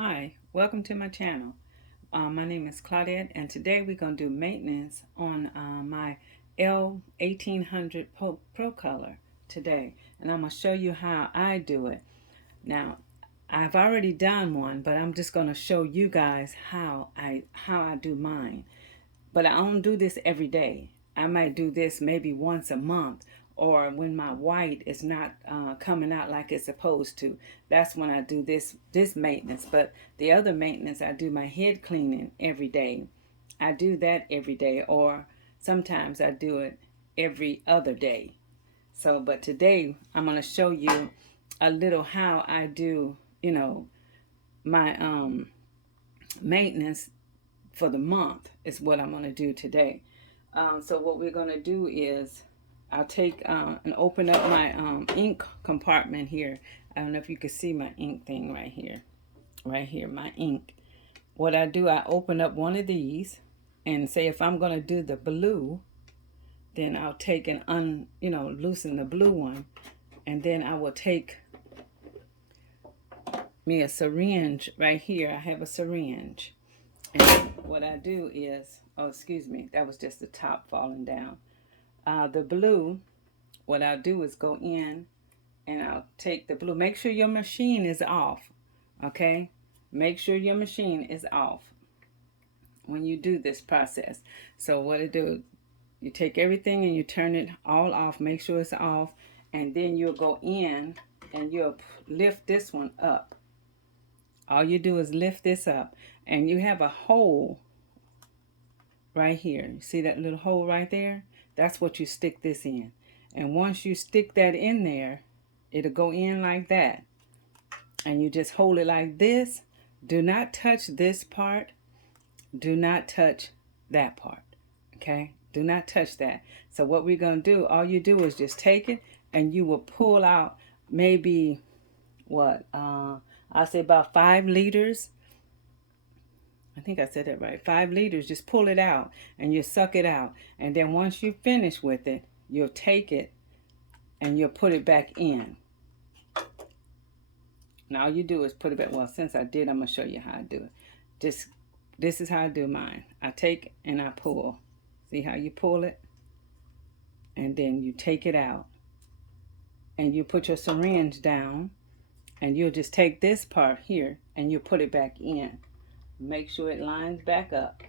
Hi, welcome to my channel. My name is Claudette, and today we're going to do maintenance on my L1800 Procolor today. And I'm going to show you how I do it. Now, I've already done one, but I'm just going to show you guys how I do mine. But I don't do this every day. I might do this maybe once a month, or when my white is not coming out like it's supposed to. That's when I do this maintenance. But the other maintenance, I do my head cleaning every day. I do that every day, or sometimes I do it every other day. So, but today I'm going to show you a little how I do, my maintenance for the month is what I'm going to do today. So what we're going to do is I'll take and open up my ink compartment here. I don't know if you can see my ink thing right here. Right here, my ink. What I do, I open up one of these and say if I'm going to do the blue, then I'll take and loosen the blue one. And then I will take me a syringe right here. I have a syringe. And what I do is, oh, excuse me, that was just the top falling down. The blue, what I'll do is go in and I'll take the blue. Make sure your machine is off, okay? Make sure your machine is off when you do this process. So what I do, you take everything and you turn it all off. Make sure it's off. And then you'll go in and you'll lift this one up. All you do is lift this up. And you have a hole right here. You see that little hole right there? That's what you stick this in. And once you stick that in there, it'll go in like that. And you just hold it like this. Do not touch this part. Do not touch that part. Okay? Do not touch that. So what we're going to do, all you do is just take it and you will pull out maybe, I'll say about 5 liters. I think I said that right. 5 liters. Just pull it out and you suck it out. And then once you finish with it, you'll take it and you'll put it back in. Now all you do is put it back. Well, since I did, I'm going to show you how I do it. This is how I do mine. I take and I pull. See how you pull it? And then you take it out. And you put your syringe down. And you'll just take this part here and you put it back in. Make sure it lines back up.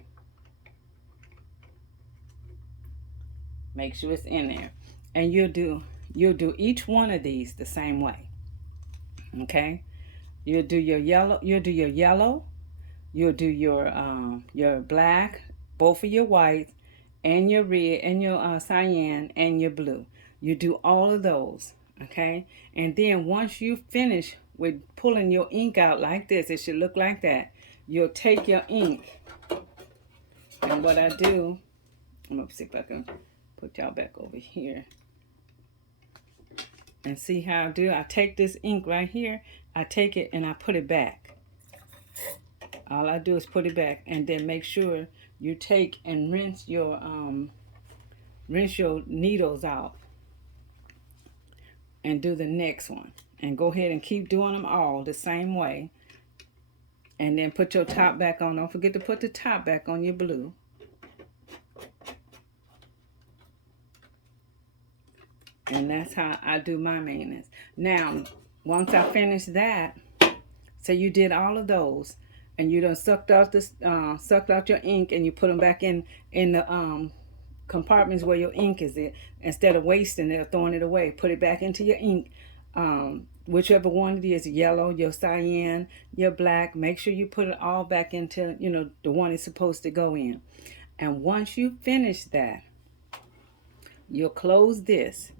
Make sure it's in there. And you'll do each one of these the same way. Okay? You'll do your yellow, you'll do your black, both of your whites, and your red, and your cyan, and your blue. You do all of those, okay? And then once you finish with pulling your ink out like this, it should look like that. You'll take your ink, and what I do, I'm gonna see if I can put y'all back over here. And see how I do? I take this ink right here, I take it and I put it back. All I do is put it back, and then make sure you take and rinse your needles out. And do the next one. And go ahead and keep doing them all the same way. And then put your top back on. Don't forget to put the top back on your blue. And that's how I do my maintenance. Now, once I finish that, so you did all of those, and you done sucked out your ink, and you put them back in the compartments where your ink is in. Instead of wasting it or throwing it away, put it back into your ink. Whichever one it is, yellow, your cyan, your black. Make sure you put it all back into, the one it's supposed to go in. And once you finish that, you'll close this.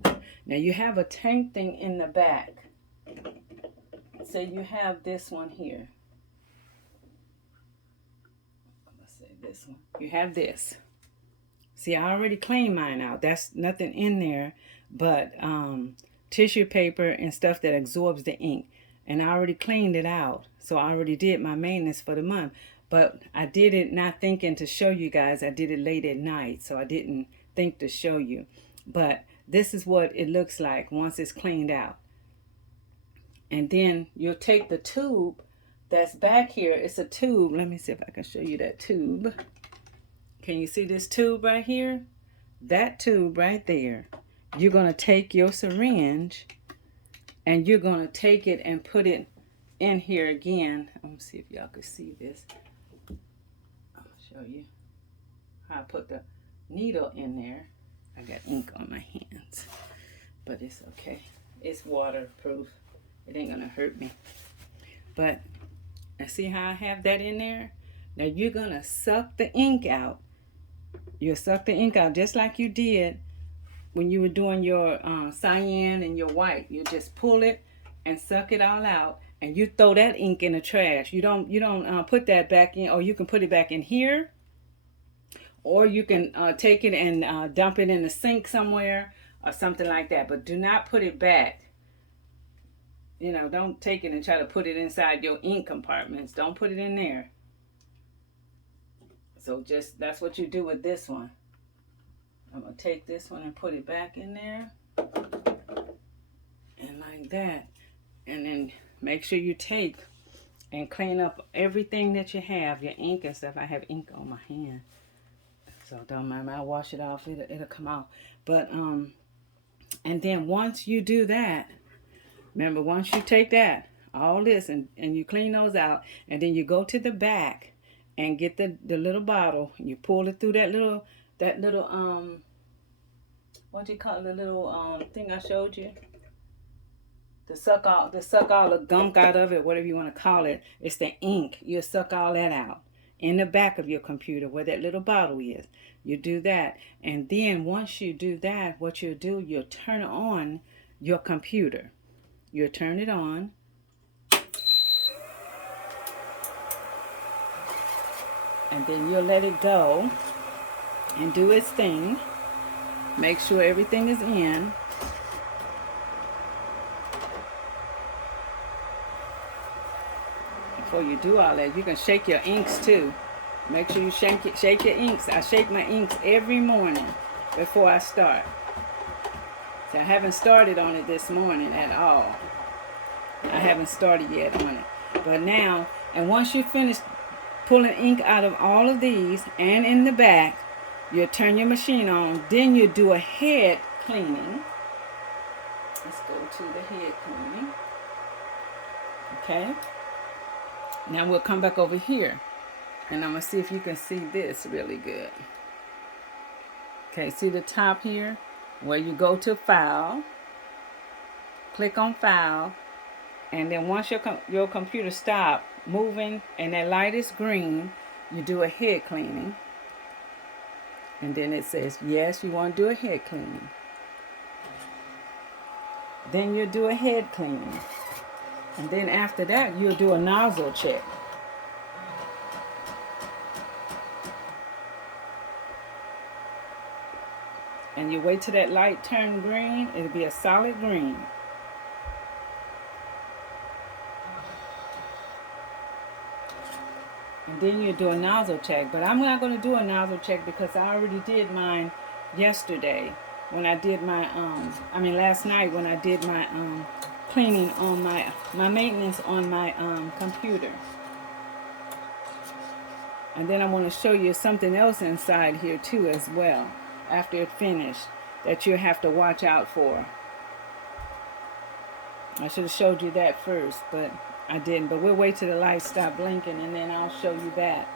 Now you have a tank thing in the back. So you have this one here. Let's say this one. You have this. See, I already cleaned mine out. That's nothing in there but tissue paper and stuff that absorbs the ink. And I already cleaned it out. So I already did my maintenance for the month. But I did it not thinking to show you guys. I did it late at night. So I didn't think to show you. But this is what it looks like once it's cleaned out. And then you'll take the tube that's back here, it's a tube. Let me see if I can show you that tube. Can you see this tube right here? That tube right there. You're going to take your syringe and you're going to take it and put it in here again. Let me see if y'all can see this. I'll show you how I put the needle in there. I got ink on my hands, but it's okay. It's waterproof. It ain't going to hurt me. But see how I have that in there? Now you're going to suck the ink out. You'll suck the ink out just like you did when you were doing your cyan and your white. You just pull it and suck it all out, and you throw that ink in the trash. You don't put that back in, or you can put it back in here, or you can take it and dump it in the sink somewhere or something like that. But do not put it back. You know, don't take it and try to put it inside your ink compartments. Don't put it in there. So just, that's what you do with this one. I'm going to take this one and put it back in there. And like that. And then make sure you take and clean up everything that you have. Your ink and stuff. I have ink on my hand. So don't mind me. I'll wash it off. It'll come out. But, and then once you do that, remember, once you take that, all this, and you clean those out, and then you go to the back and get the little bottle, and you pull it through that little what do you call it, the little thing I showed you, to suck all the gunk out of it, whatever you want to call it. It's the ink. You suck all that out in the back of your computer where that little bottle is. You do that, and then once you do that, what you'll do, you'll turn on your computer. You'll turn it on. And then you'll let it go and do its thing. Make sure everything is in. Before you do all that, you can shake your inks too. Make sure you shake your inks. I shake my inks every morning before I start. So I haven't started on it this morning at all. I haven't started yet on it. But now, and once you finish pulling ink out of all of these and in the back, you'll turn your machine on. Then you do a head cleaning. Let's go to the head cleaning. Okay. Now we'll come back over here, and I'm going to see if you can see this really good. Okay, see the top here where you go to File, click on File, and then once your computer stops moving and that light is green, you do a head cleaning. And then it says, yes, you want to do a head cleaning. Then you'll do a head cleaning. And then after that, you'll do a nozzle check. And you wait till that light turn green. It'll be a solid green. And then you do a nozzle check. But I'm not going to do a nozzle check because I already did mine yesterday when I did my, last night when I did my cleaning on my maintenance on my computer. And then I want to show you something else inside here too as well after it's finished that you have to watch out for. I should have showed you that first, but I didn't. But we'll wait till the lights stop blinking and then I'll show you that.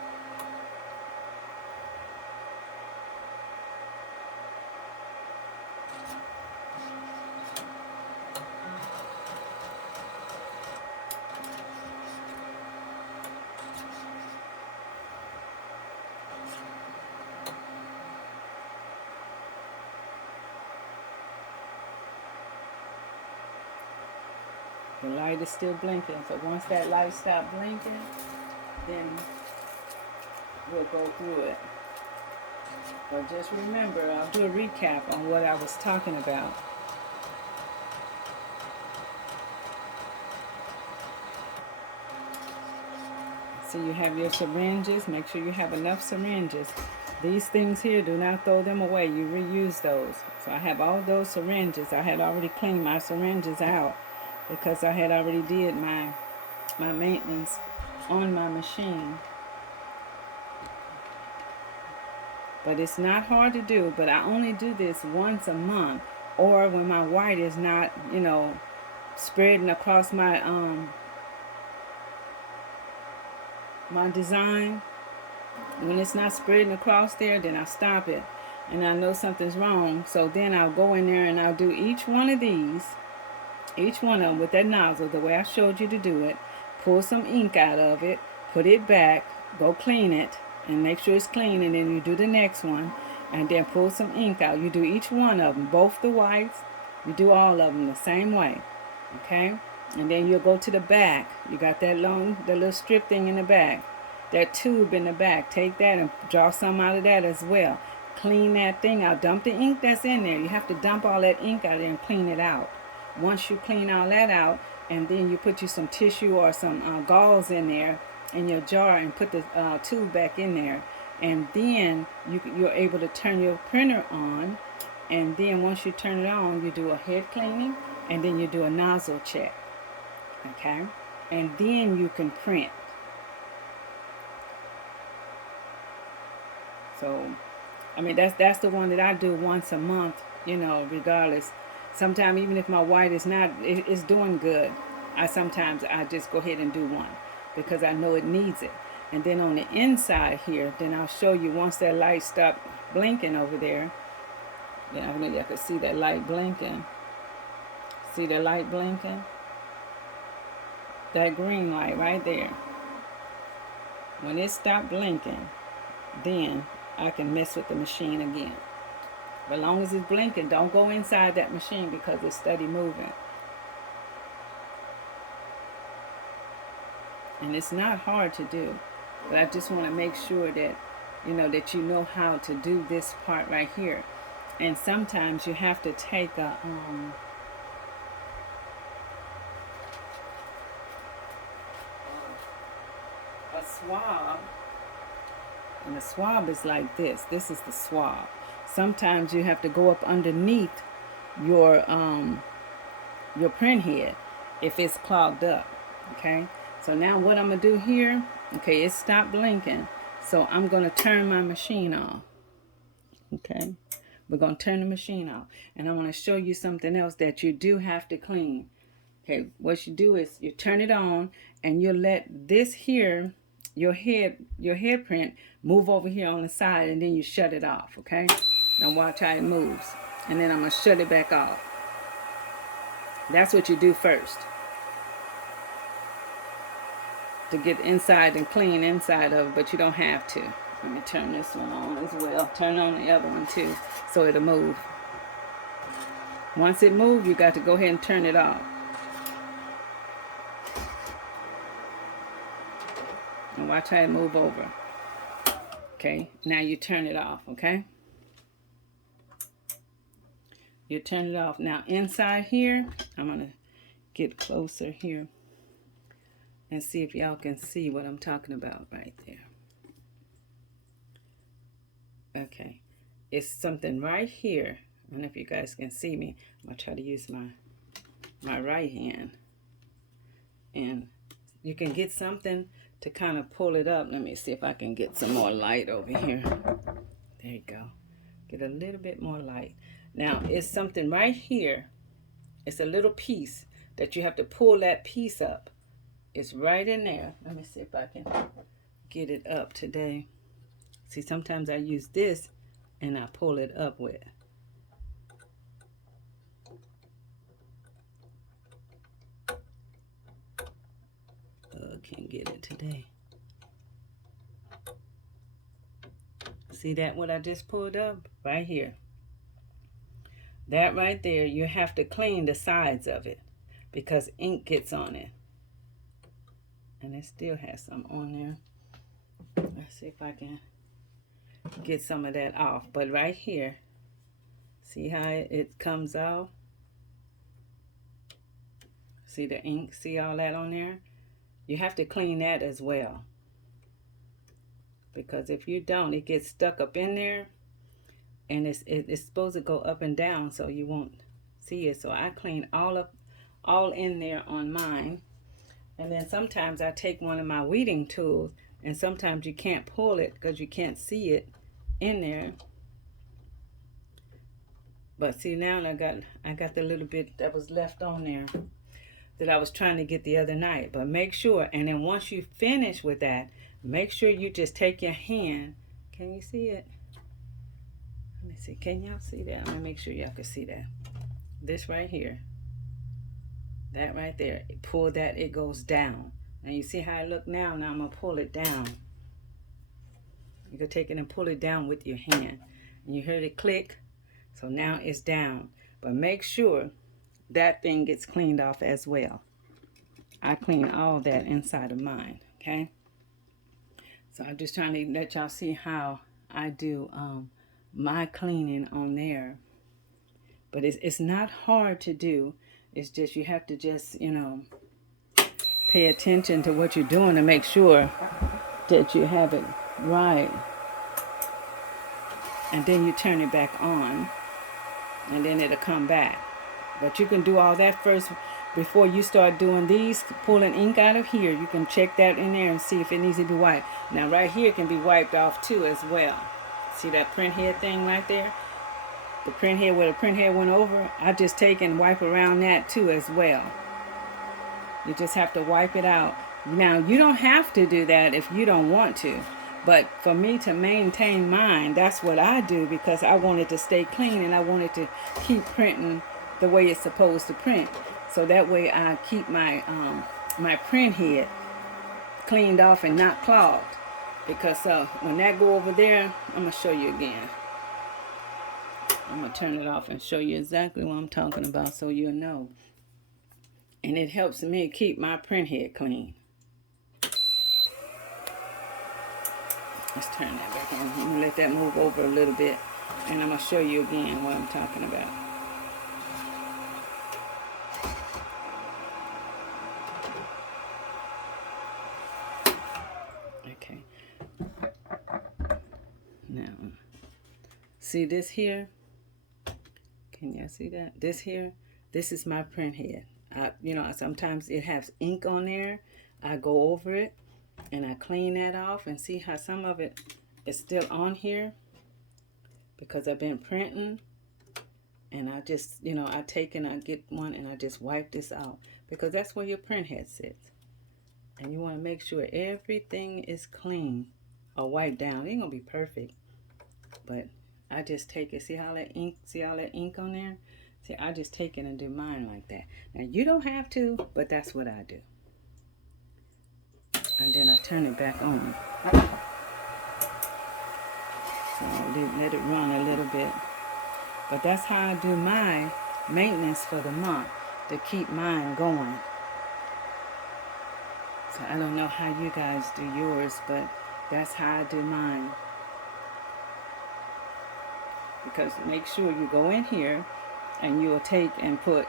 The light is still blinking, so once that light stops blinking, then we'll go through it. But just remember, I'll do a recap on what I was talking about. So you have your syringes. Make sure you have enough syringes. These things here, do not throw them away. You reuse those. So I have all those syringes. I had already cleaned my syringes out, because I had already did my my maintenance on my machine. But it's not hard to do, but I only do this once a month, or when my white is not, you know, spreading across my design. When it's not spreading across there, then I stop it and I know something's wrong. So then I'll go in there and I'll do each one of these, each one of them with that nozzle the way I showed you to do it. Pull some ink out of it, put it back, go clean it, and make sure it's clean, and then you do the next one, and then pull some ink out. You do each one of them, both the whites, you do all of them the same way, okay? And then you'll go to the back. You got that the little strip thing in the back, that tube in the back. Take that and draw some out of that as well. Clean that thing out. Dump the ink that's in there. You have to dump all that ink out there and clean it out. Once you clean all that out, and then you put you some tissue or some gauze in there in your jar and put the tube back in there, and then you're able to turn your printer on. And then once you turn it on, you do a head cleaning, and then you do a nozzle check, okay? And then you can print. So, I mean, that's the one that I do once a month, you know, regardless. Sometimes even if my white is not, it's doing good, sometimes I just go ahead and do one because I know it needs it. And then on the inside here, then I'll show you once that light stops blinking over there. Yeah, I know y'all can see that light blinking. See the light blinking? That green light right there. When it stopped blinking, then I can mess with the machine again. But as long as it's blinking, don't go inside that machine because it's steady moving. And it's not hard to do, but I just want to make sure that that you know how to do this part right here. And sometimes you have to take a swab, and the swab is like this. This is the swab. Sometimes you have to go up underneath your print head if it's clogged up. Okay, so now what I'm gonna do here, okay, it stopped blinking, so I'm gonna turn my machine off. Okay, we're gonna turn the machine off, and I want to show you something else that you do have to clean. Okay, what you do is you turn it on, and you let this here, your head print, move over here on the side, and then you shut it off. Okay, now watch how it moves, and then I'm gonna shut it back off. That's what you do first to get inside and clean inside of it, but you don't have to. Let me turn this one on as well. Turn on the other one too, so it'll move. Once it moves, you got to go ahead and turn it off. And watch how it move over. Okay, now you turn it off, okay? You turn it off. Now inside here, I'm gonna get closer here and see if y'all can see what I'm talking about right there. Okay, it's something right here. I don't know if you guys can see me. I'm gonna try to use my right hand, and you can get something to kind of pull it up. Let me see if I can get some more light over here. There you go. Get a little bit more light. Now it's something right here. It's a little piece that you have to pull that piece up. It's right in there. Let me see if I can get it up today. See, sometimes I use this and I pull it up with. Can't get it today. See that what I just pulled up? Right here. That right there, you have to clean the sides of it because ink gets on it. And it still has some on there. Let's see if I can get some of that off. But right here, see how it comes off? See the ink? See all that on there? You have to clean that as well. Because if you don't, it gets stuck up in there. And it's supposed to go up and down so you won't see it. So I clean all in there on mine. And then sometimes I take one of my weeding tools, and sometimes you can't pull it because you can't see it in there. But see, now I got the little bit that was left on there that I was trying to get the other night. But make sure, and then once you finish with that, make sure you just take your hand. Can you see it? Let me see. Can y'all see that? Let me make sure y'all can see that. This right here. That right there. Pull that, it goes down. Now you see how I look now? Now I'm going to pull it down. You can take it and pull it down with your hand. And you heard it click. So now it's down. But make sure that thing gets cleaned off as well. I clean all that inside of mine. Okay? So I'm just trying to let y'all see how I do my cleaning on there. But it's not hard to do. It's just you have to just, pay attention to what you're doing to make sure that you have it right. And then you turn it back on. And then it'll come back. But you can do all that first before you start doing these. Pulling ink out of here. You can check that in there and see if it needs to be wiped. Now right here can be wiped off too as well. See that print head thing right there? The print head where the print head went over. I just take and wipe around that too as well. You just have to wipe it out. Now, you don't have to do that if you don't want to. But for me to maintain mine, that's what I do because I want it to stay clean and I want it to keep printing the way it's supposed to print. So that way I keep my my print head cleaned off and not clogged. Because when that go over there, I'm going to show you again. I'm going to turn it off and show you exactly what I'm talking about so you'll know. And it helps me keep my print head clean. Let's turn that back on. I'm going to let that move over a little bit. And I'm going to show you again what I'm talking about. Okay. Now, see this here? Can y'all see that? This here? This is my print head. Sometimes it has ink on there. I go over it and I clean that off and see how some of it is still on here because I've been printing. And I just, I take and I get one and I just wipe this out because that's where your print head sits. And you want to make sure everything is clean or wiped down. It ain't gonna be perfect, but I just take it. See all that ink on there? See, I just take it and do mine like that. Now, you don't have to, but that's what I do. And then I turn it back on. So I'll let it run a little bit. But that's how I do my maintenance for the month, to keep mine going. So I don't know how you guys do yours, but that's how I do mine. Because make sure you go in here and you'll take and put,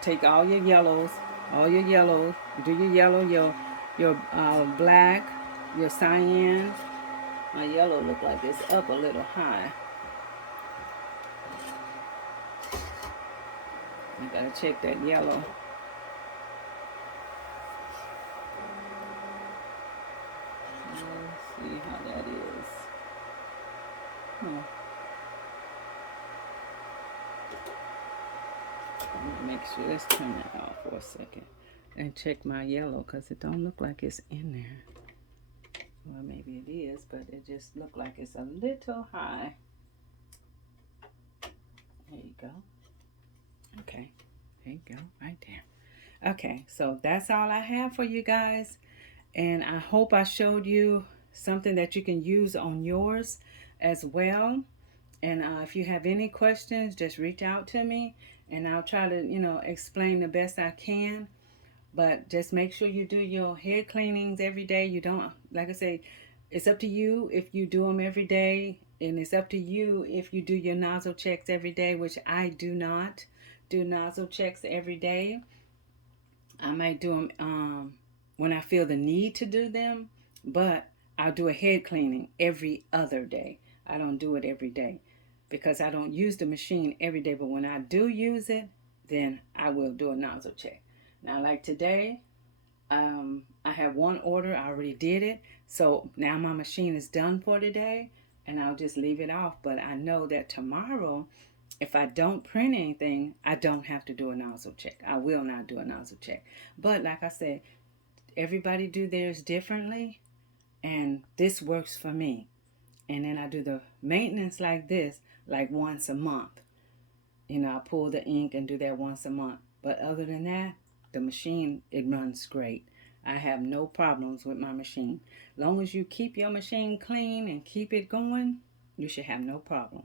take all your yellows, do your yellow, your black, your cyan. My yellow look like it's up a little high. I gotta check that yellow. Let's see how that is. Make sure, let's turn that off for a second and check my yellow because it don't look like it's in there. Well, maybe it is, but it just look like it's a little high. There you go. Okay, there you go, right there. Okay, so that's all I have for you guys, and I hope I showed you something that you can use on yours as well. And if you have any questions, just reach out to me and I'll try to, explain the best I can. But just make sure you do your head cleanings every day. You don't, like I say, it's up to you if you do them every day. And it's up to you if you do your nozzle checks every day, which I do not do nozzle checks every day. I might do them when I feel the need to do them, but I'll do a head cleaning every other day. I don't do it every day because I don't use the machine every day. But when I do use it, then I will do a nozzle check. Now, like today, I have one order. I already did it. So now my machine is done for today, and I'll just leave it off. But I know that tomorrow, if I don't print anything, I don't have to do a nozzle check. I will not do a nozzle check. But like I said, everybody do theirs differently, and this works for me. And then I do the maintenance like this, like once a month. You know, I pull the ink and do that once a month. But other than that, the machine, it runs great. I have no problems with my machine. Long as you keep your machine clean and keep it going, you should have no problem.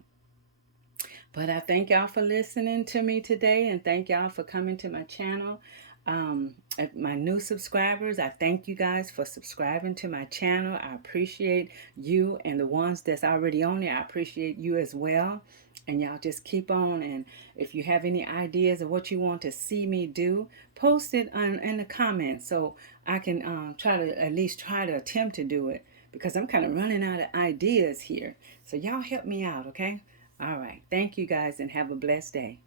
But I thank y'all for listening to me today, and thank y'all for coming to my channel. My new subscribers, I thank you guys for subscribing to my channel. I appreciate you, and the ones that's already on there, I appreciate you as well. And y'all just keep on, and if you have any ideas of what you want to see me do, post it in the comments so I can try to at least try to attempt to do it, because I'm kind of running out of ideas here. So y'all help me out, okay? All right. Thank you guys, and have a blessed day.